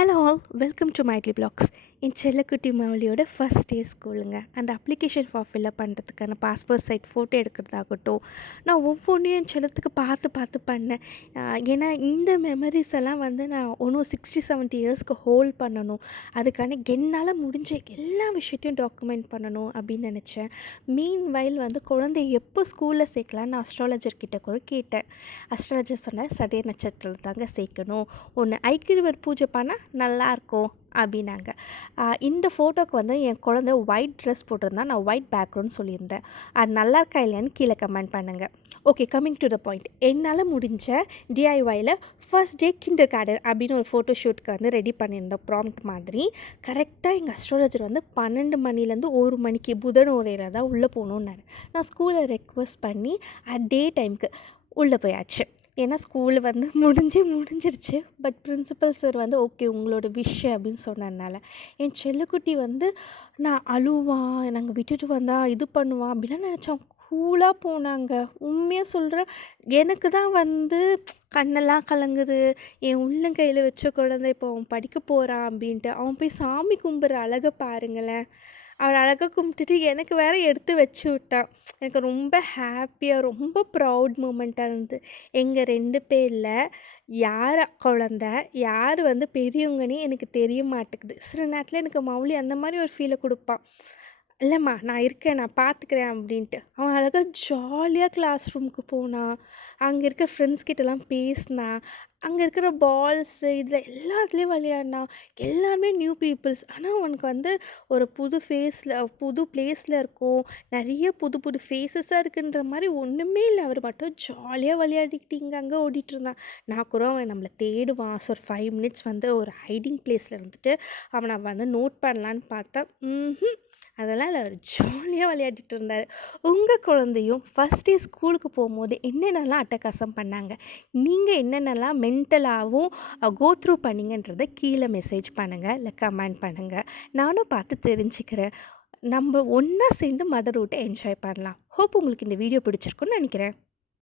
Hello all, welcome to மைட்லி blogs. என் செல்லக்குட்டி மவளியோட ஃபஸ்ட் டே ஸ்கூலுங்க. அந்த அப்ளிகேஷன் ஃபார்ம் ஃபில்அப் பண்ணுறதுக்கான பாஸ்போர்ட் சைட் ஃபோட்டோ எடுக்கிறதாகட்டும், நான் ஒவ்வொன்றையும் என் செல்லத்துக்கு பார்த்து பண்ணேன். ஏன்னா இந்த மெமரிஸ் எல்லாம் வந்து நான் இன்னும் 60-70 இயர்ஸ்க்கு ஹோல்ட் பண்ணணும். அதுக்கான என்னால் முடிஞ்ச எல்லா விஷயத்தையும் டாக்குமெண்ட் பண்ணணும் அப்படின்னு நினச்சேன். மீன் வயல் வந்து குழந்தைய எப்போ ஸ்கூலில் சேர்க்கலான்னு நான் அஸ்ட்ராலஜர் கிட்ட கூட கேட்டேன். அஸ்ட்ராலஜர் சொன்னால் சதய நட்சத்திரத்தில் தாங்க சேர்க்கணும், ஒன்று ஐக்கியவர் பூஜை பண்ணால் நல்லாயிருக்கும் அப்படின்னாங்க. இந்த ஃபோட்டோக்கு வந்து என் குழந்தை ஒயிட் ட்ரெஸ் போட்டிருந்தா, நான் ஒயிட் பேக்ரவுண்ட் சொல்லியிருந்தேன். அது நல்லா இருக்கா இல்லையான்னு கீழே கமெண்ட் பண்ணுங்கள். Okay, coming to the point. என்னால் முடிஞ்ச டிஐஒயில் ஃபர்ஸ்ட் டே கிண்டர் கார்டன் அப்படின்னு ஒரு ஃபோட்டோ ஷூட்டுக்கு வந்து ரெடி பண்ணியிருந்தோம். ப்ராம்ப்ட் மாதிரி கரெக்டாக எங்கள் அஸ்ட்ராலஜர் வந்து 12 மணிலேருந்து 1 மணிக்கு புதன் உரையில் தான் உள்ளே போகணுன்னாரு. நான் ஸ்கூலில் ரெக்வஸ்ட் பண்ணி டே டைமுக்கு உள்ளே போயாச்சு. ஏன்னா ஸ்கூல் வந்து முடிஞ்சிருச்சு. பட் பிரின்சிபல் சார் வந்து ஓகே உங்களோட விஷ் அப்படின்னு சொன்னதுனால என் செல்லக்குட்டி வந்து நான் அழுவான், நாங்கள் விட்டுட்டு வந்தால் இது பண்ணுவான் அப்படிலாம் நினச்சோம். கூலாக போனாங்க. உண்மையாக சொல்கிறேன், எனக்கு தான் வந்து கண்ணெல்லாம் கலங்குது. என் உள்ளங்கையில் வச்ச குழந்தை இப்போ அவன் படிக்க போகிறான் அப்படின்ட்டு அவன் போய் சாமி கும்பிட்ற அழகை பாருங்களேன். அவன் அழகாக கும்பிட்டுட்டு எனக்கு வேறு எடுத்து வச்சு விட்டான். எனக்கு ரொம்ப ஹாப்பியாக, ரொம்ப ப்ரவுட் மூமெண்ட்டாக இருந்தது. எங்கள் 2 பேரில் யார் குழந்த, யார் வந்து பெரியவங்கன்னே எனக்கு தெரிய மாட்டேங்குது. சில நேரத்தில் எனக்கு மௌலி அந்த மாதிரி ஒரு ஃபீலை கொடுப்பான். இல்லைம்மா நான் இருக்கேன், நான் பார்த்துக்கிறேன் அப்படின்ட்டு. அவன் அழகாக ஜாலியாக கிளாஸ் ரூமுக்கு போனான். அங்கே இருக்க ஃப்ரெண்ட்ஸ் கிட்டலாம் பேசினான். அங்கே இருக்கிற பால்ஸு இதில் எல்லாத்துலேயும் விளையாடினான். எல்லாருமே நியூ பீப்புள்ஸ். ஆனால் அவனுக்கு வந்து ஒரு புது பிளேஸில் இருக்கும், நிறைய புது புது ஃபேஸஸாக இருக்குன்ற மாதிரி ஒன்றுமே இல்லை. அவர் மட்டும் ஜாலியாக விளையாடிக்கிட்டு இங்கே அங்கே ஓடிட்டுருந்தான். நான் கூட அவன் நம்மளை தேடுவான். ஸோ ஒரு 5 மினிட்ஸ் வந்து ஒரு ஹைடிங் பிளேஸில் இருந்துட்டு அவனை வந்து நோட் பண்ணலான்னு பார்த்தா அதெல்லாம் இல்லை, அவர் ஜாலியாக விளையாடிட்டு இருந்தார். உங்கள் குழந்தையும் ஃபஸ்ட் டே ஸ்கூலுக்கு போகும்போது என்னென்னலாம் அட்டகாசம் பண்ணாங்க, நீங்கள் என்னென்னலாம் மென்டலாகவும் த்ரூ பண்ணிங்கன்றதை கீழே மெசேஜ் பண்ணுங்கள், இல்லை கமெண்ட் பண்ணுங்கள். நானும் பார்த்து தெரிஞ்சுக்கிறேன். நம்ம ஒன்றா சேர்ந்து மதர் ரூட்டை என்ஜாய் பண்ணலாம். ஹோப் உங்களுக்கு இந்த வீடியோ பிடிச்சிருக்குன்னு நினைக்கிறேன்.